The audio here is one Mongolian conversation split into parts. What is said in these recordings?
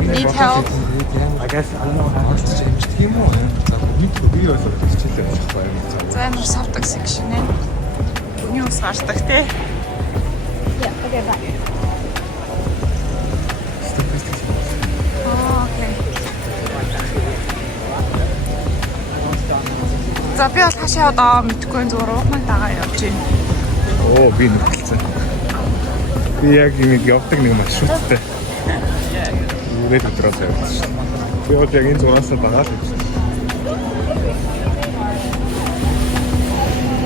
Need help? I guess I don't know how to change тийм үү. За нэг би өөрөө хичээлээ болохгүй юм. За энэ савдаг section ээ. Юу ус гардаг те? Yeah, okay, back. Окей. За би бол хашаа одоо мэдгүй зүгээр уухман дагаа явж байна. Оо би нүгэлцэн. Би яг нэг явдаг нэг маршруттай. Үрээд өдрөө тавьчихсан шүү дээ. Би бол яг энэ зураас дагаад явсан.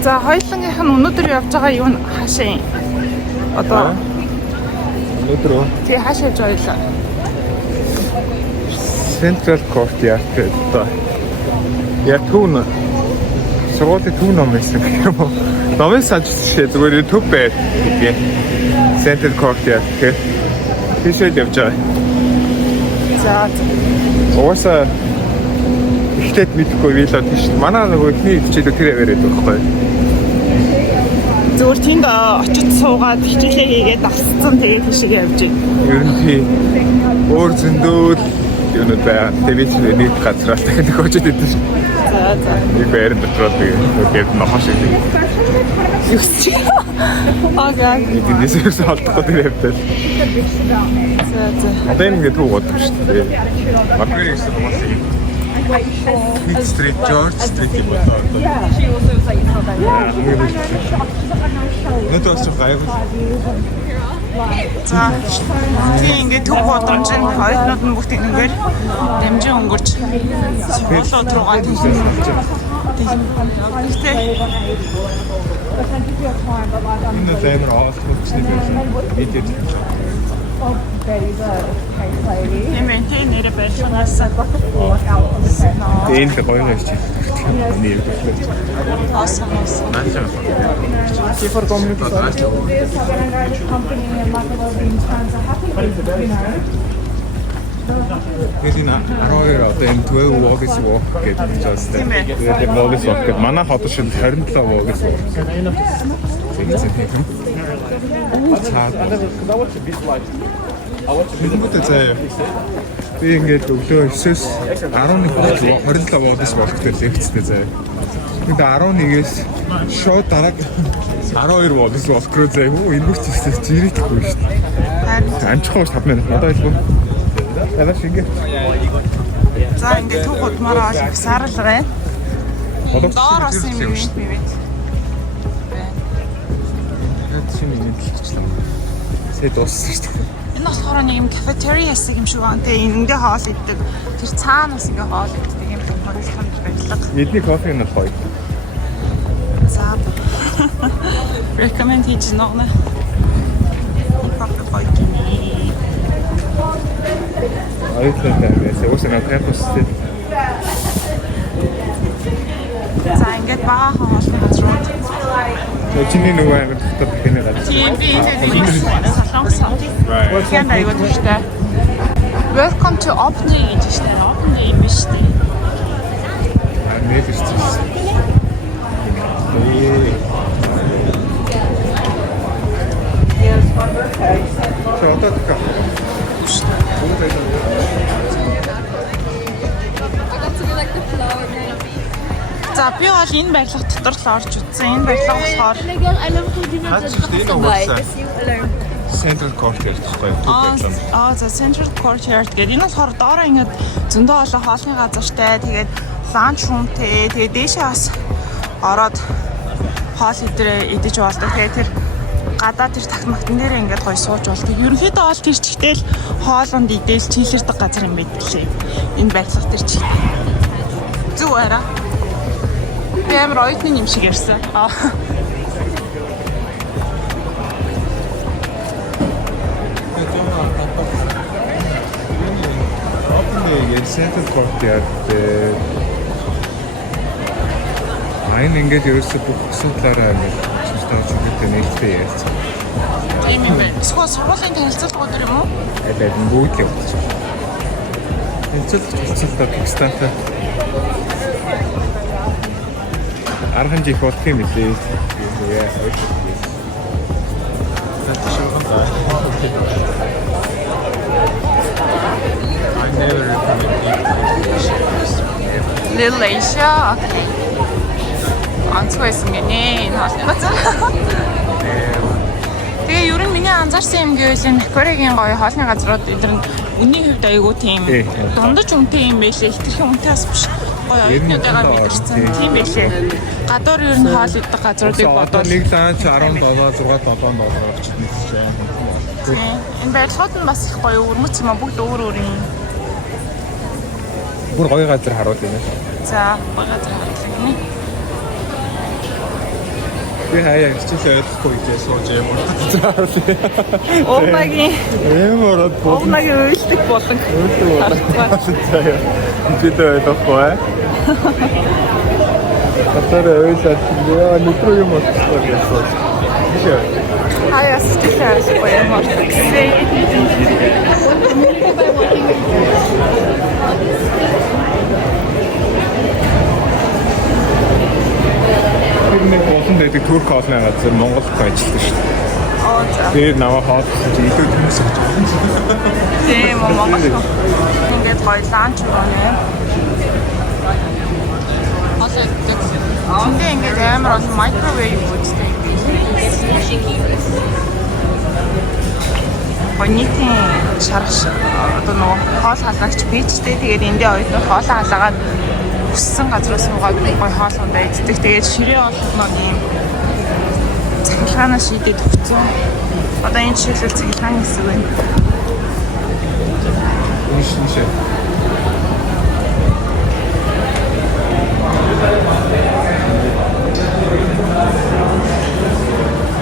За хоёулангийнх нь өнөөдөр явж байгаа юу н хаашаа юм? Одоо Өнөөдөр тий хаашаа явж байлаа. Central Courtyard гэдэг. Яг түүн сургуулийн түүн ном байсан гэх юм уу? Номын санч зүгээр YouTube байр гэдэг. Central Courtyard гэх. Тийшээ явж байгаа. За Уусаа ихтэйд мэдхгүй вилоо тийш. Манай нөгөө ихний хичээлүүд тэр яваад байхгүй. зүгээр тэнд очиж суугаад хичээлээ хийгээд авцсан тэгээд тийшээ явж байна. Ер нь тийм өөр зөндөө юунууд бай. Тэгээд нэг газраас дахин хожид идэв. За за. Нэг байранд дотроо тэгээд нохоо шиг. Юусч. Ага. Эднээс юус алдахгүй тэр явдал. За за. Одоо ингэ түүгод шүү дээ. Маргари гэсэн хүмүүс юм. Hit Street, George Street юм байна. She also was like, it's not that Net бас гайвал. За. Тийм ингээд төв бодомж нь хоёрнууд нь бүгд ингээд дамжин өнгөрч болоод руугаа тийм. Энэ зэмэр аалцчихсан юм. Видео Нэмэн тийм нэрэ байшинаас энэ л гоё гэж нэр хэлсэн. awesome. Сифр комьюнити Тэдний 12 одоо энэ 12 Walk's Walk гэдэг just тэгээд Walk's Walk гэдэг манайх одоо шинэ 27 Walk's Walk. Би ингээд өглөө 9-с 11 27 Walk's Walk гэдэг лекцтэй заяа. Бид 11-ээс шоу дараа 12 Walk's Walk руу заяа. Энэ бүх зүйлс зэрэгтэхгүй шүү дээ. Амжихгүй 5 минут надад илүү. Яна шингээ. За ингээд төв гудмаараа сарал байна. Доороос юм бивэд. Шинэ юм хэлчихлээ. Сэт дууссан шүү дээ. Энэ болохоор нэг юм cafeteria хэсэг юм шиг байна. Тэгээ эндээ хоол иддэг. Тэр цаана бас ингээ хоол иддэг юм шиг хонцлон байлга. Бидний кофе нь гоё. За. Recommend хийж ногнаа. Кофе гоё гинэ. Айтлаа байсан. Уусаа кампустэй. За ингээд бага хоолны газар. Чиний нөгөө амар дотор хэний газар. Тийм би энэ солонгос сод. Right. Аягүй төвштэй. Welcome to Opni гэж штэ. Opni юм биш үү? Maybe it's just. Чототка. За би бол энэ барилга дотор л орж утсан. Энэ барилга болохоор Central Courtyard гэхгүй. За Central Courtyard гэдэг. Энэ болохоор доороо ингээд зөндөө олон хоолны газартай. Тэгээд lunch roomтэй. Тэгээд дээшээ бас ороод хоол идэж болдог. Тэгээд тэр гадаа тэр тагмагтан дээр ингээд гоё сууж болдог. Ерөнхийдөө бол тэр чигтэл хоолонд идэл чийлэрдэг газар юм байдлээ. Энэ барилга тэр чиг. Зүг арай. Би амар оюутны юм шиг ярьсан. Central Courtyard айн ингээд ерөөсө бүх асуудлаараа ингээд чимстаач үгтэй нээлттэй ярьсан. Тийм юм байна. Сургуулийн танилцуулга өдөр юм уу? Аль бүгд л явуулчих. Танилцуулга Пакистантай. Архан жих болох юм билээ. Яа, never recommend. Little Asia. Okay. Онцгой байсан гинэ. Энэ хаалт бац. Тэгээ ер нь миний анзаарсан юм гэвэл энэ Кореагийн гоё хоолны газрууд эдгээр нь үнийн хувьд айгүй тийм дундаж үнэтэй юм байлээ. Хитрхэн үнэтэй бас биш. Гоё оюутнуудаагаар мэдэрсэн. Тийм байлээ. Гадуур ер нь хоол идэх газруудыг бодвол нэг ланч 17 доллар очиж нийлсэн. энэ байрлууд нь бас их гоё өрмөц юм а бүгд өөр өөр юм. Бүр гоё газар харуул юм аа. За гоё газар харуулсан гинэ. Би хаяа хичээлээ ойлгохгүй гэж сууж юм уу. Омагийн Эмород боо. омагийн үйлдэх болон Заяа. Бид ойлгохгүй. Атара ойлаа яа нүтрүү юм болчихлоо гэсэн. Тийш. хаяа стилээс гоё юм байна. Нэг болсон байдаг турк хоолны газар Монголд ажилладаг шүү дээ. Оо за. Тэгээд намайг хоол гэж илүү хүмүүс гэж байна. Тийм Монгол. Ингээд гоё ланч өгнө. Хасагддаг. Тэндээ ингээд амар бол microwave үүсдэг. Гонитын шаргаш одоо нөгөө хоол халаагч бийчтэй тэгээд эндээ оюутнууд хоол халаагаад өссөн газруу суугаад гоё хоол ундаа иддэг. Тэгээд ширээ олгоно юм. Цахилгаанаа шийдээд өгцөн. Одоо энэ жишээлбэл цахилгааны хэсэг байна. Шинэ.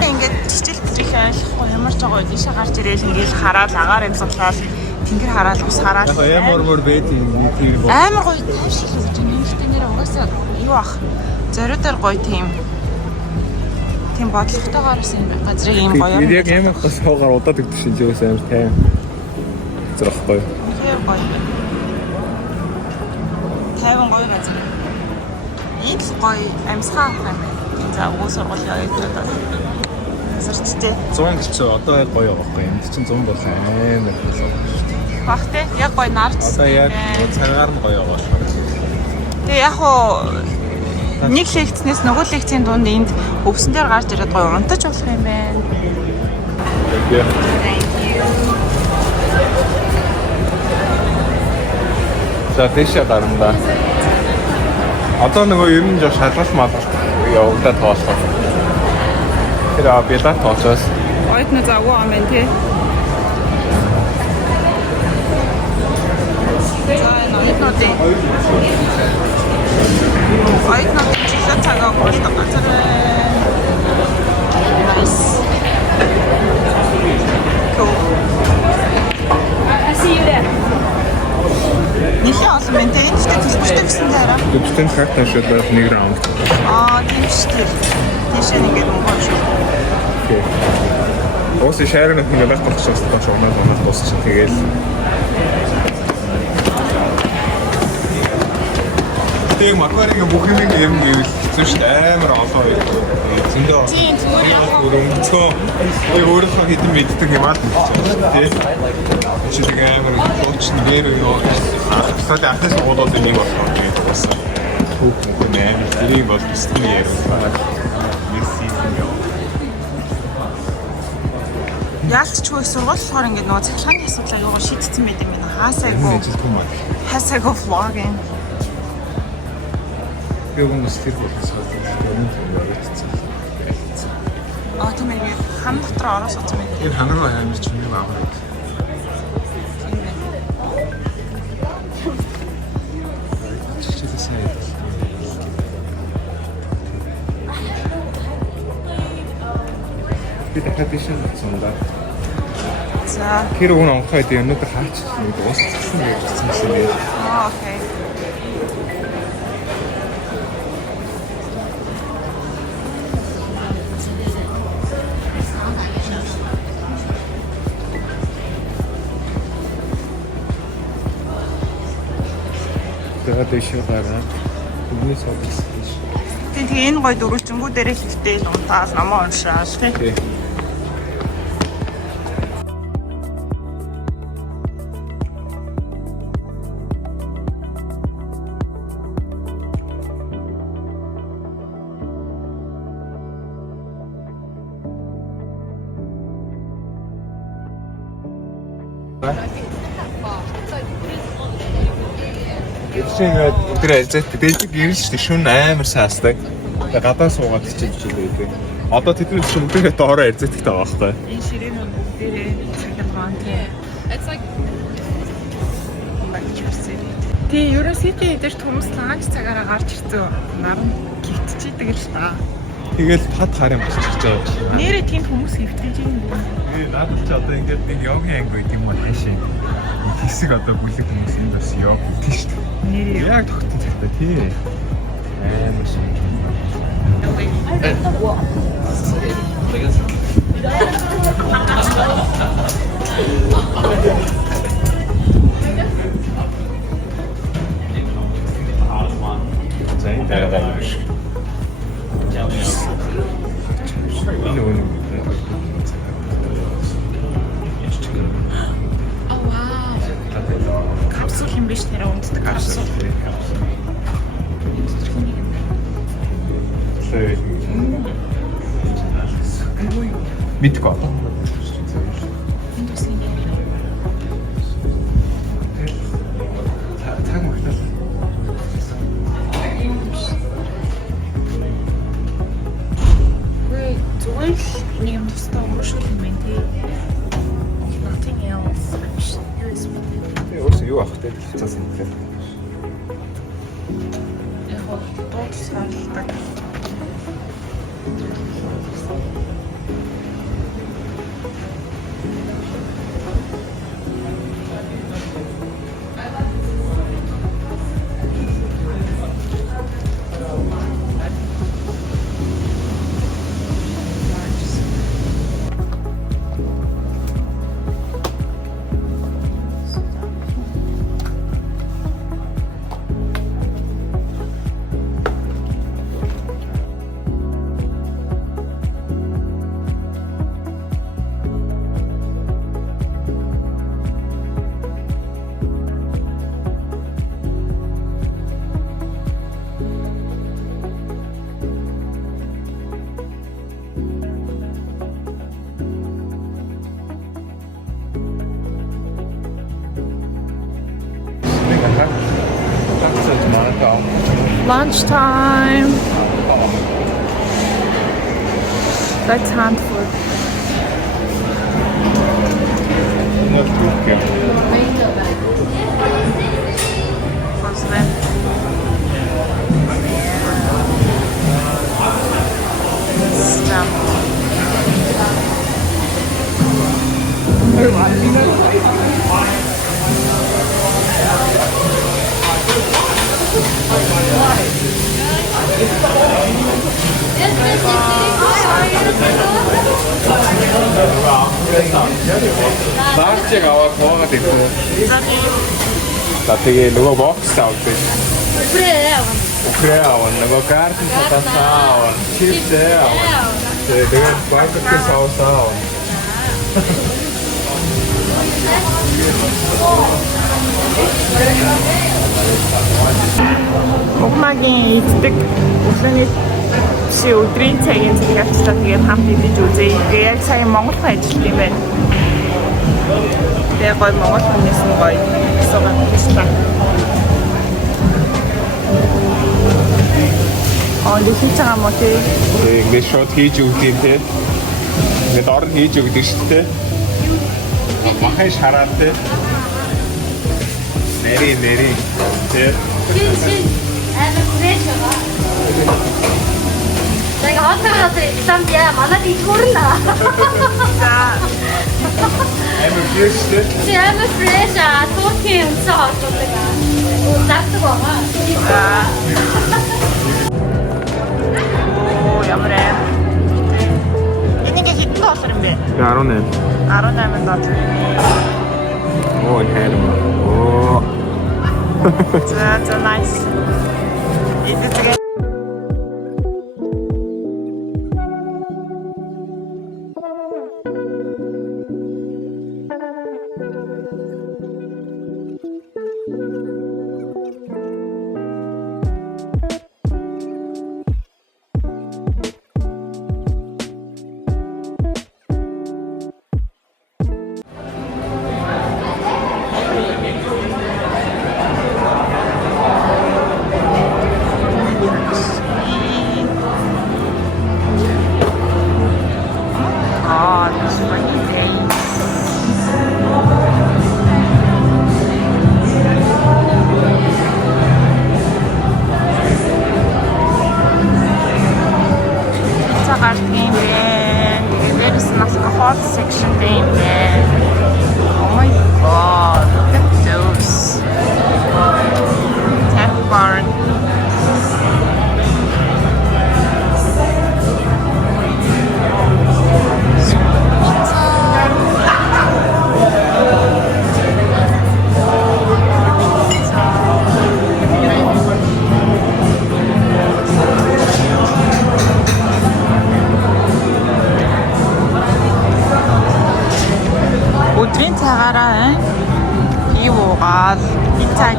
Ингээд жижиг бидрийг айлахгүй ямар ч байгаа ийшээ гарч ирээл ингээд хараад агаар амсгалаад тэнгэр хараад ус хараад Ямар бэд юм тийм бол. амар гоё тайвшил гэж нэмэлтэн нэр угаасаа юу ах зориудаар гоё тийм бодлоготойгоор юм газрыг юм гоё юм. Яг ямар бас хаагаар удаад өгдөг шинж юус амар тайван. Зэрэггүй. Тэр гоё. Тайван гоё газар. Ийм л гоё амьсгаа авах юм байна. За угуу сургуулийн оюутнуудаас зарчтэй. 100 гэж чи одоо яг гоё байхгүй юм. Чин 100 бол амар болсон. Багтай яг гоё нарч. Одоо яг цагаар нь гоё байгаа. Тэгээ яг хуу нэг лекцнээс нөгөө лекцийн дунд энд өвсөн дээр гарч ирээд гоё унтаж болох юм байна. За тийшээ гарна. Одоо нөгөө ер нь жоо шалгалт малгалт явагдаад тоослоо. Тэр билет тооцоос. Оюутны завгүй юм байна тий. За энэ оюутнуудын жилийн цагаа өнгөрүүлдэг газар байна. Nice. Cool. I see you there. Нэлээд олон байна тий. Гэхдээ төлбөртэй гэсэн дээрээ. Төстэй хартаа шодлоод нэг раунд. Тийм шүү дээ. Тийшээ ингээд мөнгө шүү. Окей. Ус шаарна нэг байх болчихсон ч оноо дуусчих. Тэгээл тийм аквариумын бүх юм юм гэвэл хэцүү шүү дээ. Амар олон юм. Зөндөө. Тийм зүгээр яг Өрөмцөө өөрийнхөө хэдэн мэддэг юм аа тийм. Чи тэгээ амар коуч нэр юу асуулт ахтас бодоод нэг болохоор тэгээд бас түүх нэр тэрийг бол бистний яа. яалтчгүй сургууль болохоор ингээд нөгөө цахилгааны асуудлаа юугаар шийдсэн байт юм байна. Хаасайгүй vlogging. Гэгүнс тэр болохоос өнөө төрөйцсэн. Тийм ээ хан дотор ороос оцсон байна. Тэр ханаа амар ч юм аа. Би дахиад тийшээ болсон да. За. Тэр өгн онхой дээ өнөөдөр хаач нэг дуусчихсан гэж хэлсэн юм. Окей. Тэгээд тийшээ гараа. Бүгний содс. Тэгээ энэ гоё дөрвөлжингүү дээрээ хэлтэй л унтаал намаа уншаал тий. Ингээд өдөр ажиллаад дээд гэрэн шүү дээ шүн амар саасдаг. Тэгээ гадаа суугаад чичиж байдаг. Одоо тэд нар шүн өдөрөө доороо ажилладаг таа байхгүй. Энэ ширээн бүгдээрээ цэглэгаан тий. It's like Тий, ерөө сити дээр хүмүүс ланч цагаараа гарч ирсэн. Наран гихтчихийдэг л та. Тэгэл пад харин босчихж байгаа. Нэрээ тийм хүмүүс хөвтөж юм уу? Надад ч одоо ингээд нэг йогийн анги гэдэг юм уу хаашаа. Хэсэг одоо бүлэг хүмүүс энд бас йог гэдэг шүү дээ. Нэрээ Яг тогтсон цагтаа тий. Амар шиг. Зайн дараа биш. капсул юм биш нэрээ унтдаг капсул. Мэдгүй. Цаг магтал. Гүй зүгээр л нэг юм тустай уушгүй юм байна тий. Nothing else. Өөрөөсөө юу авах вэ? Хацаасан юм. Яг дууд саалдаг. Lunchtime. That's handful. What's that? Snap. Лаачиг аваад боогаад ирсэн. За тэгээ нөгөө бокс авдаг. Украй аваад нөгөө гартен татасаа чипс аваад тэгээ бакет саус аваад. Угмагийн иддэг өглөөний чи өдрийн цагийн зэрэг авчлаа тэгээд хамт идэж үзье. Тэгээ яг сая Монгол хүн ажилласан юм байна. Тэгээ гой Монгол хүнээс нь гой суугаад ажиллаа. Ond хийж байгаа мó тий. Ингээд шот хийж өгдөг юм те. Ингээд орн хийж өгдөг шүү дээ. Махай шараад те. Нэри те. Чин амар фрэш байгаа. Нэг хатагаас экзам яа манад их хүрнэ. За Амар фрэш те. Чи амар фрэш аа туркийн үнсээ хооллуулдаг аа. Загдаг байгаа. оо ямар аим. Энийг хэдэн доллар юм бэ? 18. 18 доллар. Оо энэ оо. That's a nice. It's a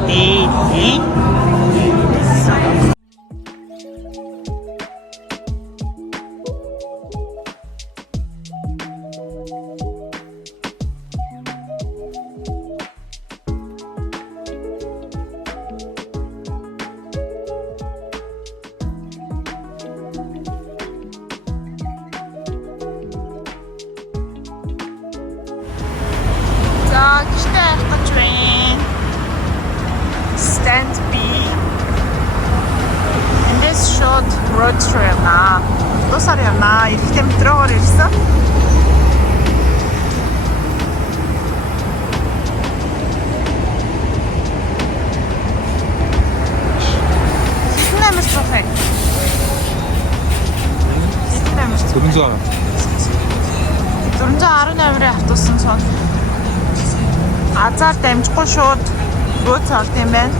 day. За гişтэй явах гэж байна. Stand B. Эндээс шууд road trip наа. Тусаар явнаа. Ирэхдээ метрогоор ирсэн. Хэдэн амир цух вэ? Хэдэн амир цух? 400. 418-ын автобусын цуг. Азар дамжихгүй шууд бууц орд юм байна.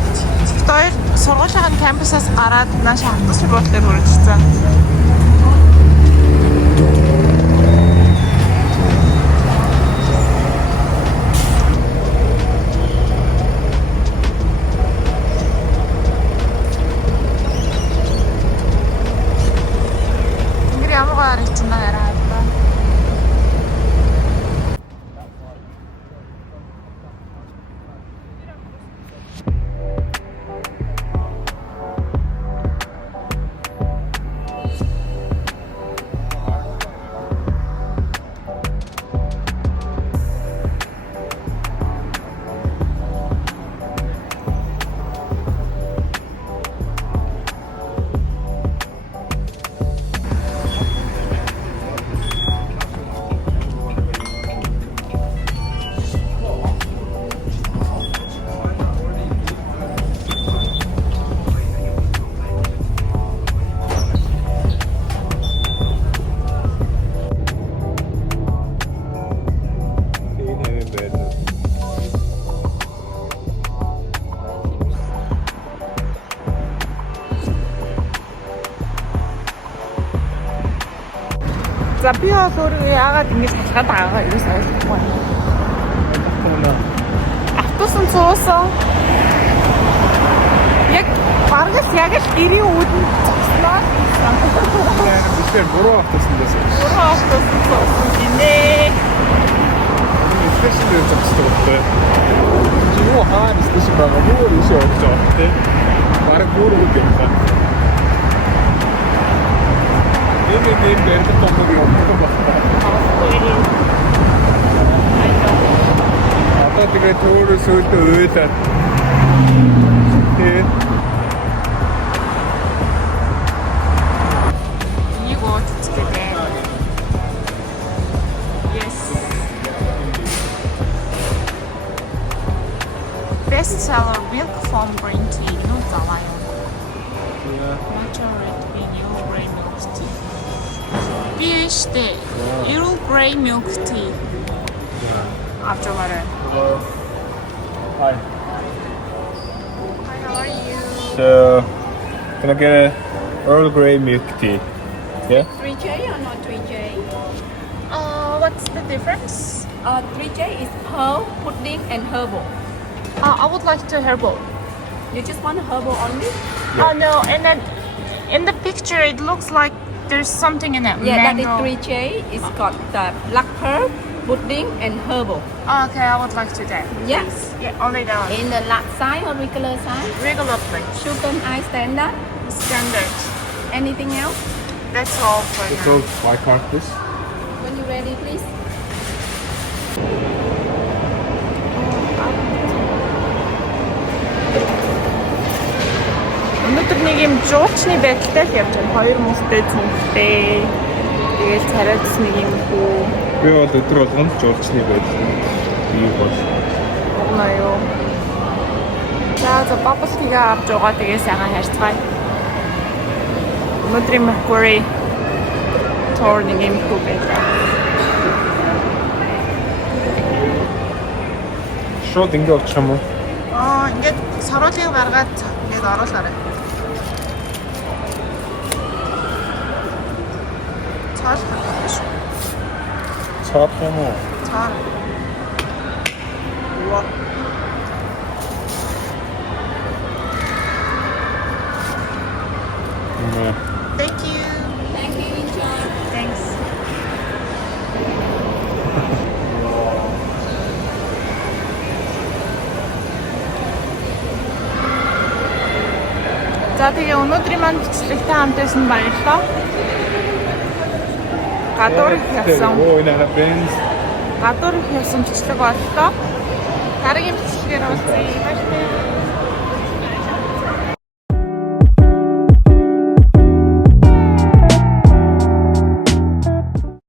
Хоёр сургуулийн кампусаас гараад нааш автобус бууц дээр хүрчихсэн. Тэнгэр ямар гоё харагдсан ба яраа. За би бол өөрөө яагаад ингэж халахад байгаагаа юу ойлгохгүй байна. Автобусын цуусан. Яг баргас яг л гэрийн үүдэн цуснаа. Бисээр буруу автобусан байсан. Буруу автобусын цуусан гинэ. Стэйшн дээр зогсдог. Юу хаана стэйшн байгаа муу ийшээ орж байгаа те. Бараг бүр үг юм байна. Ийм дэрдэг томог явуулсан байна. Одоо тэгээ төөрөө сөөлтөө уйлаад. Тэгээд You go to today. Yes. Bestseller milk foam green tea. No залаа юм. Matcha red bean, Earl Grey milk tea. Биштэй. Earl Grey milk tea. After water. Hi. Hi, how are you? So, can I get a Earl Grey milk tea? Yeah? 3J or not 3J? What's the difference? 3J is pearl, pudding, and herbal. I would like to herbal. You just want herbal only? Oh no, and then in the picture it looks like there's something in it. Yeah, Mango. that is 3J. It's got the black pearl, pudding, and herbal. Okay, I would like to that. Yes. Yeah, only that one. In the large size or regular size? Regular please. Sugar and ice standard. Standard. Anything else? That's all for It's now. all my card, please. When you're ready, please. Өнөөдөр нэг юм жуучны байдалтай л явж байна. Хоёр мөстэй цүнхтэй. Тэгээд царайц нэг юм хүү. Би бол өдөр болгонд жуулчны байдал бий бол. Угнаа юу. За бабблтигээ авч байгаа тэгээ сайхан харьцгаая. Өнөөдрийн Macquarie tour нэг юм хүү байлаа. Шууд ингэ очих юм уу? Ингээд саруулыг гаргаад ингээд оруулаарай. Цааш гаргах шүү. Цаах юм уу? Цаа. Яа. Thank you. Thanks. За тэгээ өнөөдрийн маань бичлэгтэй хамт байсан баярлалаа. Гадуур явсан. Оо энэ хараа бенз. Гадуур явсан бичлэг боллоо. Дараагийн бичлэгээр уулзъя. Баярлалаа.